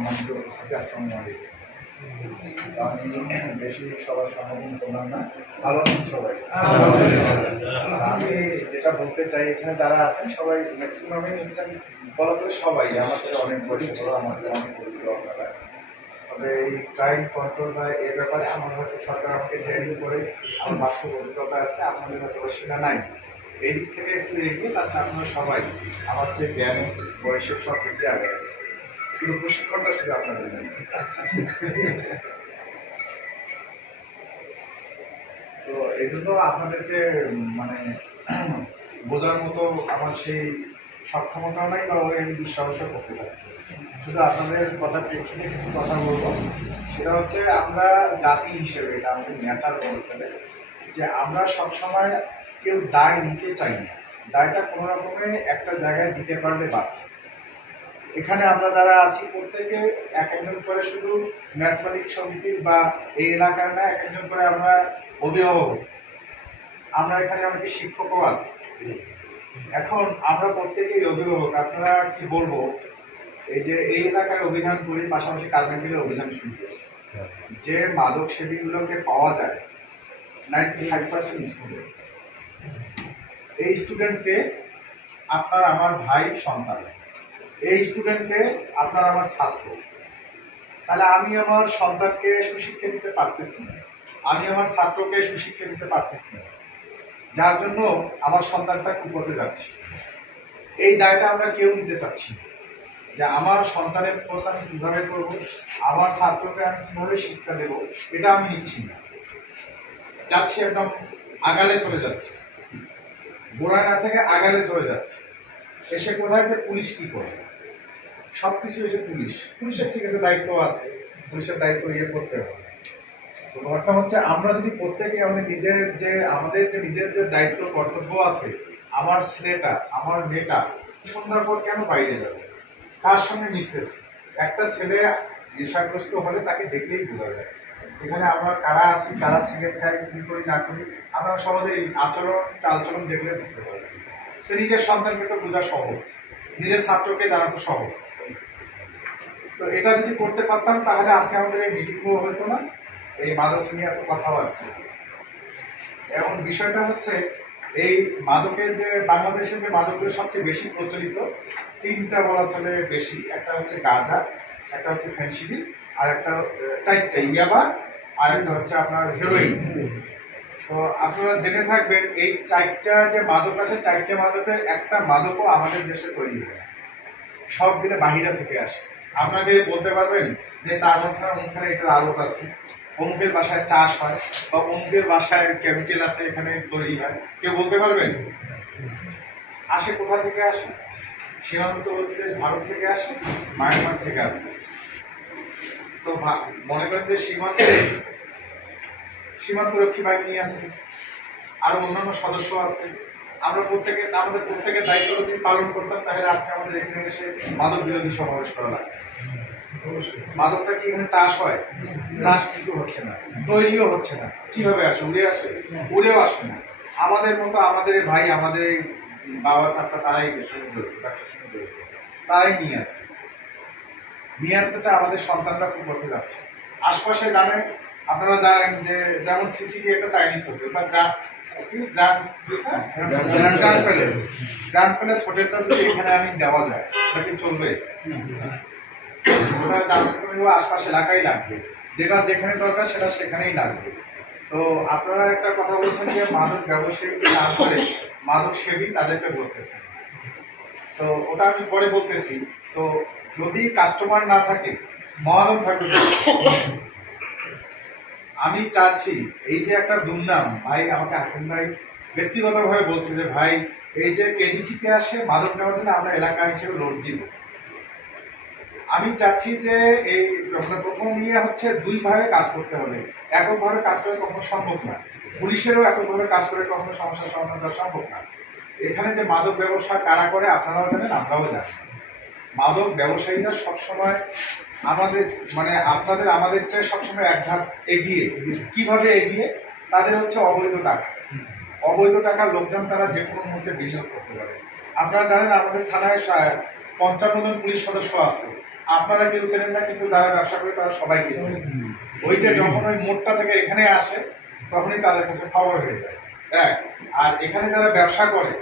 সম্মানিত উপস্থিতি, আসসালামু আলাইকুম। আমি বেশি সবার সম্বোধন করলাম না, ভালো আছেন সবাই? আমি যেটা বলতে চাই, এখানে যারা আছেন সবাই ম্যাক্সিমামই হচ্ছেন, বলা চলে সবাই আমার চেয়ে অনেক বয়সী বড়, আমার চেয়ে অনেক অভিজ্ঞ আপনারা। তবে এই ক্রাইম কন্ট্রোল বা এর ব্যাপারে আমার হয়তো সরকার আমাকে ট্রেনিং করে আমার বাস্তব অভিজ্ঞতা আছে, আপনাদের হয়তো সেটা নাই। এই দিক থেকে একটু এগিয়ে, তাছাড়া আপনারা সবাই আমার চেয়ে জ্ঞানে বয়সের সব দিকে আগে আছে, শুধু প্রশিক্ষণটা শুধু আপনাদের নেই। তো এই জন্য আপনাদেরকে মানে বোঝার মতো আমার সেই সক্ষমতাও নাই বা ওই আমি দুঃসাহসও করতে চাচ্ছি। শুধু আপনাদের কথা প্রেক্ষিতে কিছু কথা বলবো, সেটা হচ্ছে আমরা জাতি হিসেবে, এটা আমাদের ন্যাচার বলতে হবে যে আমরা সবসময় কেউ দায় নিতে চাই না, দায়টা কোনো রকমে একটা জায়গায় দিতে পারলে বাস। এখানে আমরা যারা আছি প্রত্যেকে এক একজন করে, শুধু ম্যাচ মালিক সমিতির বা এই এলাকার না, এক একজন করে আমরা অভিভাবক, আমরা এখানে অনেকে শিক্ষকও আছি। এখন আমরা প্রত্যেকেই অভিভাবক। আপনারা কি বলবো, এই যে এই এলাকায় অভিযান করি, পাশাপাশি কার্মেন্টের অভিযান শুরু করছি, যে মাদক সেবীগুলোকে পাওয়া যায় 95% স্টুডেন্ট। এই স্টুডেন্টকে আপনার আমার ভাই সন্তান, এই স্টুডেন্টকে আপনার আমার ছাত্র। তাহলে আমি আমার সন্তানকে সুশিক্ষা দিতে পারতেছি না, আমি আমার ছাত্রকে সুশিক্ষা দিতে পারতেছি না, যার জন্য আমার সন্তানটা কুপথে যাচ্ছে। এই দায়টা আমরা কেউ নিতে চাচ্ছি না, যে আমার সন্তানের খোঁজ আমি কীভাবে করবো, আমার ছাত্রকে আমি কীভাবে শিক্ষা দেবো, এটা আমি নিচ্ছি না। যাচ্ছি একদম আগালে চলে যাচ্ছে, গোড়ায় না থেকে আগালে চলে যাচ্ছে। এসে কোথায় যে পুলিশ কি করে, সব কিছু এসে পুলিশের ঠিক আছে দায়িত্ব আছে, পুলিশের দায়িত্ব করতে হবে। তো ঘটনা হচ্ছে, আমরা যদি প্রত্যেকে আমাদের নিজের যে দায়িত্ব কর্তব্য আছে, আমার ছেলেটা আমার মেয়েটা সন্ধ্যার পর কেন বাইরে যাবে, কার সঙ্গে মিশতেছে। একটা ছেলে নেশাগ্রস্ত হলে তাকে দেখলেই বোঝা যায়। এখানে আমরা কারা আছি, কারা সিগারেট খাই, কি করি না করি, আমরা সহজেই আচরণ দেখলে বুঝতে পারি। তো নিজের সন্তানকে তো বোঝা সহজ, নিজের ছাত্রকে জানানো সহজ। তো এটা যদি করতে পারতাম, তাহলে আজকে আমাদের এই মিটিংগুলো হতো না, এই মাদক নিয়ে এত কথাও আসতো। এখন বিষয়টা হচ্ছে, এই মাদকের যে বাংলাদেশে যে মাদকগুলো সবচেয়ে বেশি প্রচলিত, তিনটা বলা চলে বেশি। একটা হচ্ছে গাঁজা, একটা হচ্ছে ফেনসিডিল, আর একটা চারটা ইয়াবা, আর একটা হচ্ছে আপনার হেরোইন। তো আপনারা জেনে থাকবেন, এই চারটা যে মাদক আছে, চারটে মাদকের একটা মাদকও আমাদের দেশে তৈরি হয়, সব দিলে বাহিরা থেকে আসে। আপনাকে বলতে পারবেন যে তার মধ্যে ওখানে এটার আলোক আছে, অমুকের বাসায় চাষ হয়, বা অমুকের বাসায় কেমিক্যাল আছে, এখানে তৈরি হয়, কেউ বলতে পারবেন? আসে কোথা থেকে আসে? সীমান্তবর্তী ভারত থেকে আসে, মায়ানমার থেকে আসতেছে। তো মনে করেন যে সীমান্তরক্ষী বাহিনী আছে, আরো অন্যান্য সদস্য আছে। আমাদের প্রত্যেকের দায়িত্ব যদি পালন করতাম, তাহলে আজকে আমাদের এখানে এসে মাদক বিরোধী সমাবেশ করা লাগে। মাদকটা কি এখানে চাষ হয়? চাষ কিন্তু হচ্ছে না, তৈরিও হচ্ছে না। কিভাবে আসে? উড়েও আসে না। আমাদের মতো আমাদের ভাই, আমাদের বাবা চাচা, তারাই তারাই নিয়ে আসতেছে। আমাদের সন্তানরা খুব পথে যাচ্ছে। আশপাশে জানেন, আপনারা জানেন যে যেমন সিসিডি একটা চাইনিজ হোটেল, বা গ্র্যান্ড প্যালেস হোটেলটা যদি এখানে আমি দেওয়া যায়, এটা কি চলবে? আশপাশ এলাকায় লাগবে, যেটা যেখানে দরকার সেটা সেখানেই লাগবে। তো আপনারা একটা কথা বলছেন যে মাদক ব্যবসায়ী না করে মাদক সেবী তাদেরকে বলতেছেন, তো ওটা আমি পরে বলতেছি। তো যদি কাস্টমার না থাকে, মহাজন থাকবে। আমি চাচ্ছি, এই যে একটা দুর্নাম, ভাই আমাকে হাকিম ভাই ব্যক্তিগতভাবে বলছে যে ভাই, এই যে কেডিসিতে আসে মাদক নেওয়ার জন্য, আমরা এলাকা হিসেবে লজ্জিত। আমি চাচ্ছি যে এই প্রথম হচ্ছে দুইভাবে কাজ করতে হবে। এককভাবে কাজ করে কখনো সম্ভব না, পুলিশেরও এককভাবে কাজ করে কখনো সমস্যার সমাধান করা সম্ভব না। এখানে যে মাদক ব্যবসা কারা করে আপনারাও জানেন, আমরাও জানি। মাদক ব্যবসায়ীরা সবসময় আমাদের চেয়ে সবসময় এক ধাপ এগিয়ে। কিভাবে এগিয়ে? তাদের হচ্ছে অবৈধ টাকার লোকজন তারা যে কোনো মুহূর্তে বিনিয়োগ করতে পারে। আপনারা জানেন, আমাদের থানায় 55 জন পুলিশ সদস্য আছে, আপনারা কেউ চেনেন না, কিন্তু যারা ব্যবসা করে তারা সবাইকে চেনে। ওইটা যখন ওই মোড়টা থেকে এখানে আসে তখনই তাদের কাছে খবর হয়ে যায়। আর এখানে যারা ব্যবসা করে